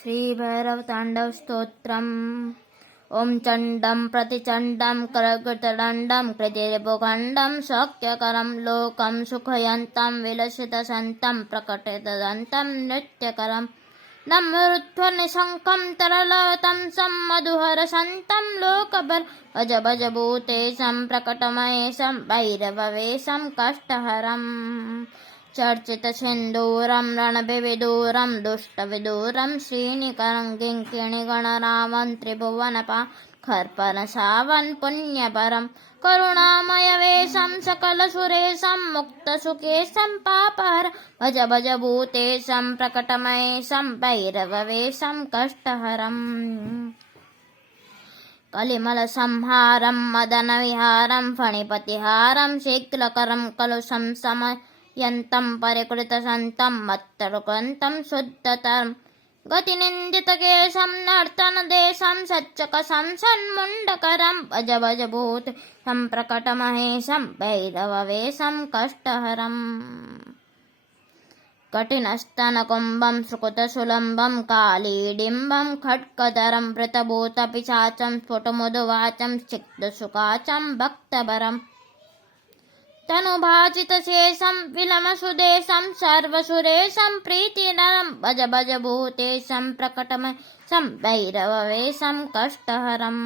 श्रीभैरवताण्डवस्तोत्रम्। ॐ चण्डं प्रतिचण्डं करकृतदण्डं कृतिरिपुखण्डं शक्यकरं लोकं सुखयन्तं विलसितसन्तं प्रकटितदन्तं नृत्यकरं नमरुध्वनिशङ्खं तरलवतंसं मधुहरसन्तं लोकभर भज भज भूतेशं प्रकटमहेशं भैरववेशं कष्टहरम् चर्चितसिन्दूरं रणभिविदूरं दुष्टविदूरं श्रीनिकरं किङ्किणिगणरावं त्रिभुवनपालखर्पणशावन् पुण्यपरं करुणामयवेशं सकलसुरेशं मुक्तसुकेशं पापहरं भज भज भूतेशं प्रकटमहेशं भैरववेशं कष्टहरम् कलिमलसंहारं मदनविहारं फणिपतिहारं शीघ्रकरं कलुषं समयन्तं परिकृतसन्तं मत्तरुकन्तं शुद्धतरं गतिनिन्दितकेशं नर्तनदेशं सच्चकसं सन्मुण्डकरं भज भज भूतेशं प्रकटमहेशं भैरववेशं कष्टहरम् कठिनस्तनकुम्भं सुकृतसुलम्भं कालीडिम्बं खड्गधरं वृतभूतपिशाचं स्फुटमुदुवाचं सिक्तसुकाचं भक्तभरं तनुभाजितशेषं विलमसुदेशं सर्वसुरेशं प्रीतिनरं भज भज भूतेशं प्रकटमहेशं भैरववेशं कष्टहरम्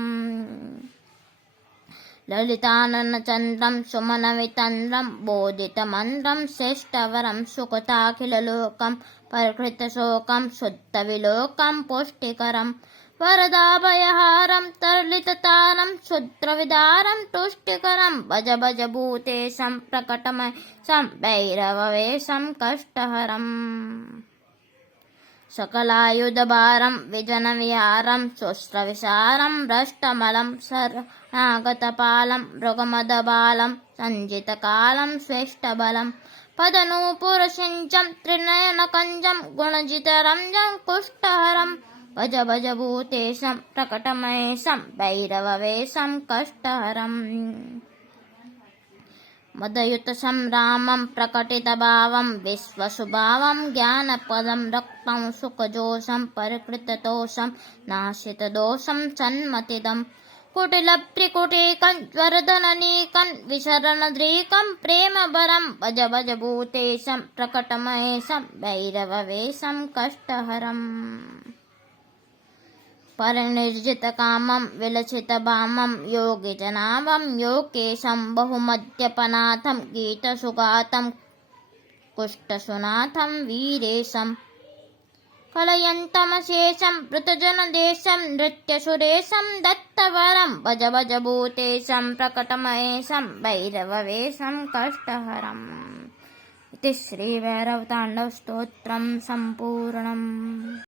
ललिताननचन्द्रं सुमनवितन्द्रं बोधितमन्द्रं श्रेष्ठवरं सुकृताखिललोकं परिकृतशोकं शुद्धविलोकं पुष्टिकरं वरदाभयहारं तरलिततारं क्षुद्रविदारं तुष्टिकरं भज भज भूतेशं प्रकटमहेशं भैरववेशं कष्टहरम् सकलायुधभारं विजनविहारं शुश्रविसारं भ्रष्टमलं शरणागतपालं मृगमदबालं सञ्जितकालं श्रेष्ठबलं पदनूपुरसिञ्चं त्रिनयनकञ्जं गुणजितरञ्जं कुष्ठहरं भज भज भूतेशं प्रकटमहेशं भैरववेशं कष्टहरम् मदयुतसंरामं प्रकटितभावं विश्वसुभावं ज्ञानपदं रक्तं सुखजोषं परिकृततोषं नाशितदोषं सन्मतिदं कुटिलत्रिकुटीकं ज्वरधननीकं विशरणद्रीकं प्रेमभरं भज भज भूतेशं प्रकटमहेशं भैरववेशं कष्टहरम् परिनिर्जितकामं विलसितभामं योगिजनाभं योगेशं बहुमद्यपनाथं गीतसुगातं कुष्ठसुनाथं वीरेशं कलयन्तमशेषं वृतजनदेशं नृत्यसुरेशं दत्तवरं भज भज भूतेशं प्रकटमहेशं भैरववेशं कष्टहरम् इति श्रीभैरवताण्डवस्तोत्रं सम्पूर्णम्।